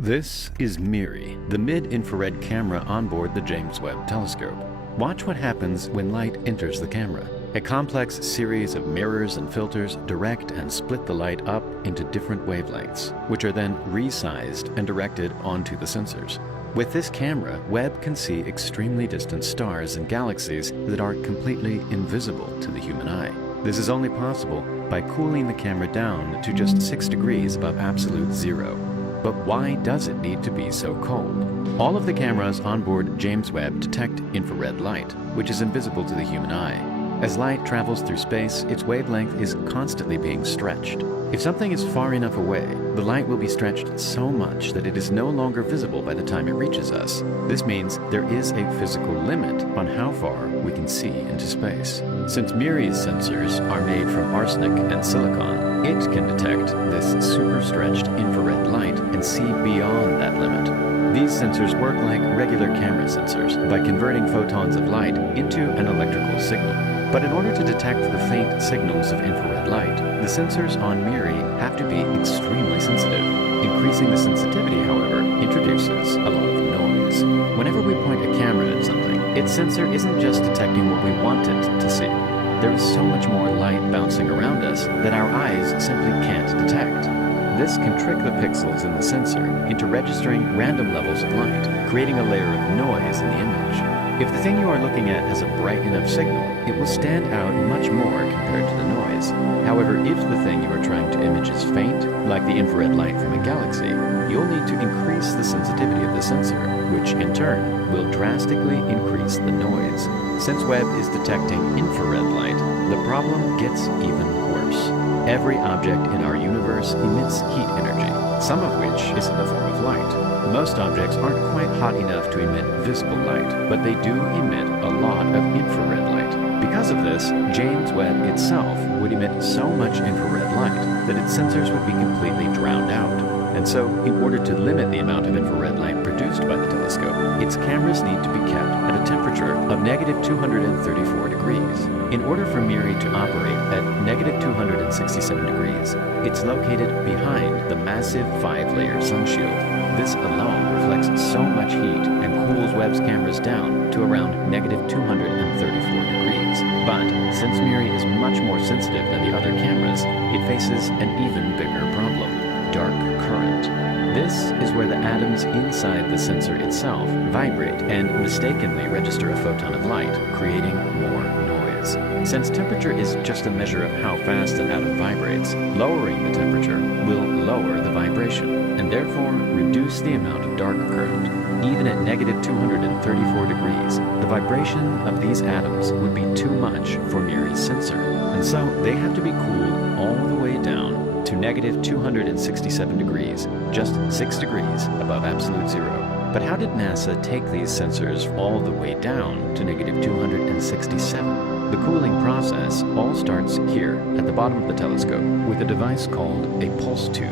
This is MIRI, the mid-infrared camera on board the James Webb Telescope. Watch what happens when light enters the camera. A complex series of mirrors and filters direct and split the light up into different wavelengths, which are then resized and directed onto the sensors. With this camera, Webb can see extremely distant stars and galaxies that are completely invisible to the human eye. This is only possible by cooling the camera down to just 6 degrees above absolute zero. But why does it need to be so cold? All of the cameras on board James Webb detect infrared light, which is invisible to the human eye. As light travels through space, its wavelength is constantly being stretched. If something is far enough away, the light will be stretched so much that it is no longer visible by the time it reaches us. This means there is a physical limit on how far we can see into space. Since MIRI's sensors are made from arsenic and silicon, it can detect this super-stretched infrared light and see beyond that limit. These sensors work like regular camera sensors by converting photons of light into an electrical signal. But in order to detect the faint signals of infrared light, the sensors on MIRI have to be extremely sensitive. Increasing the sensitivity, however, introduces a lot of noise. Whenever we point a camera at something, its sensor isn't just detecting what we want it to see. There is so much more light bouncing around us that our eyes simply can't detect. This can trick the pixels in the sensor into registering random levels of light, creating a layer of noise in the image. If the thing you are looking at has a bright enough signal, it will stand out much more compared to the noise. However, if the thing you are trying to image is faint, like the infrared light from a galaxy, you'll need to increase the sensitivity of the sensor, which in turn will drastically increase the noise. Since Webb is detecting infrared light, the problem gets even worse. Every object in our universe emits heat energy, some of which is in the form of light. Most objects aren't quite hot enough to emit visible light, but they do emit a lot of infrared light. Because of this, James Webb itself would emit so much infrared light that its sensors would be completely drowned out. And so, in order to limit the amount of infrared light produced by the telescope, its cameras need to be kept at a temperature of -234 degrees. In order for MIRI to operate at -267 degrees, it's located behind the massive 5-layer sunshield. This alone reflects so much heat and cools Webb's cameras down to around -234 degrees. But since MIRI is much more sensitive than the other cameras, it faces an even bigger problem: dark current. This is where the atoms inside the sensor itself vibrate and mistakenly register a photon of light, creating more noise. Since temperature is just a measure of how fast an atom vibrates, lowering the temperature will lower the vibration, and therefore reduce the amount of dark current. Even at -234 degrees, the vibration of these atoms would be too much for MIRI's sensor, and so they have to be cooled all the way down to -267 degrees, just 6 degrees above absolute zero. But how did NASA take these sensors all the way down to -267? The cooling process all starts here at the bottom of the telescope with a device called a pulse tube.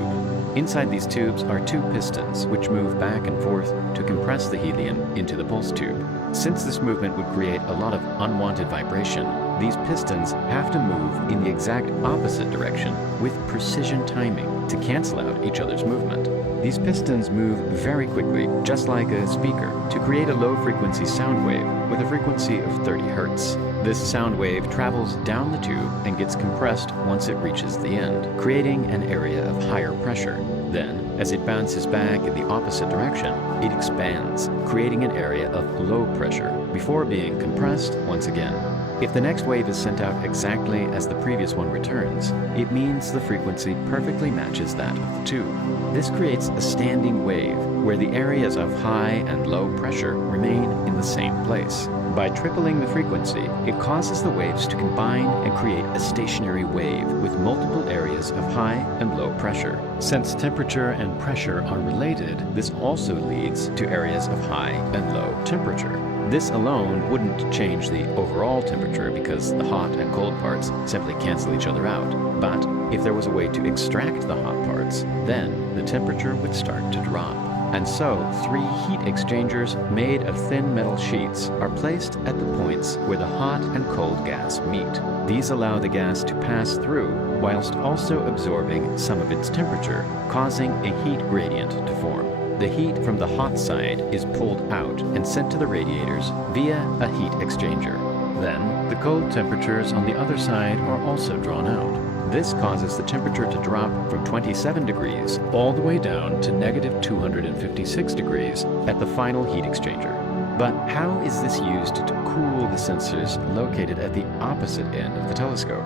Inside these tubes are 2 pistons which move back and forth to compress the helium into the pulse tube. Since this movement would create a lot of unwanted vibration, these pistons have to move in the exact opposite direction with precision timing to cancel out each other's movement. These pistons move very quickly, just like a speaker, to create a low-frequency sound wave with a frequency of 30 Hz. This sound wave travels down the tube and gets compressed once it reaches the end, creating an area of higher pressure. Then, as it bounces back in the opposite direction, it expands, creating an area of low pressure before being compressed once again. If the next wave is sent out exactly as the previous one returns, it means the frequency perfectly matches that of the tube. This creates a standing wave where the areas of high and low pressure remain in the same place. By tripling the frequency, it causes the waves to combine and create a stationary wave with multiple areas of high and low pressure. Since temperature and pressure are related, this also leads to areas of high and low temperature. This alone wouldn't change the overall temperature because the hot and cold parts simply cancel each other out. But if there was a way to extract the hot parts, then the temperature would start to drop. And so, 3 heat exchangers made of thin metal sheets are placed at the points where the hot and cold gas meet. These allow the gas to pass through whilst also absorbing some of its temperature, causing a heat gradient to form. the heat from the hot side is pulled out and sent to the radiators via a heat exchanger. Then, the cold temperatures on the other side are also drawn out. This causes the temperature to drop from 27 degrees all the way down to negative 256 degrees at the final heat exchanger. But how is this used to cool the sensors located at the opposite end of the telescope?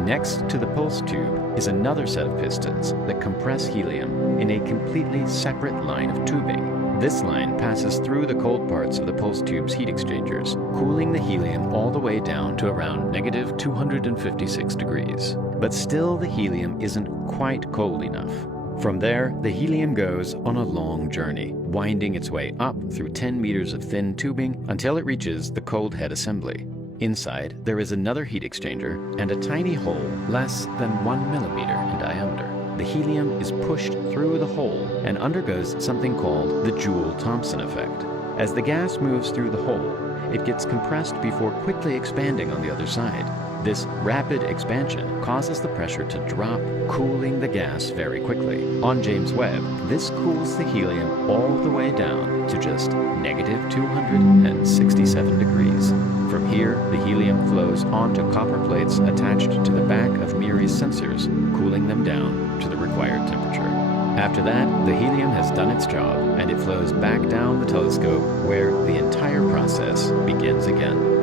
Next to the pulse tube is another set of pistons that compress helium in a completely separate line of tubing. This line passes through the cold parts of the pulse tube's heat exchangers, cooling the helium all the way down to around negative 256 degrees. But still, the helium isn't quite cold enough. From there, the helium goes on a long journey, winding its way up through 10 meters of thin tubing until it reaches the cold head assembly. Inside, there is another heat exchanger and a tiny hole less than 1 millimeter in diameter. The helium is pushed through the hole and undergoes something called the Joule-Thomson effect. As the gas moves through the hole, it gets compressed before quickly expanding on the other side. This rapid expansion causes the pressure to drop, cooling the gas very quickly. On James Webb, this cools the helium all the way down to just negative 267 degrees. From here, the helium flows onto copper plates attached to the back of MIRI's sensors, cooling them down to the required temperature. After that, the helium has done its job, and it flows back down the telescope, where the entire process begins again.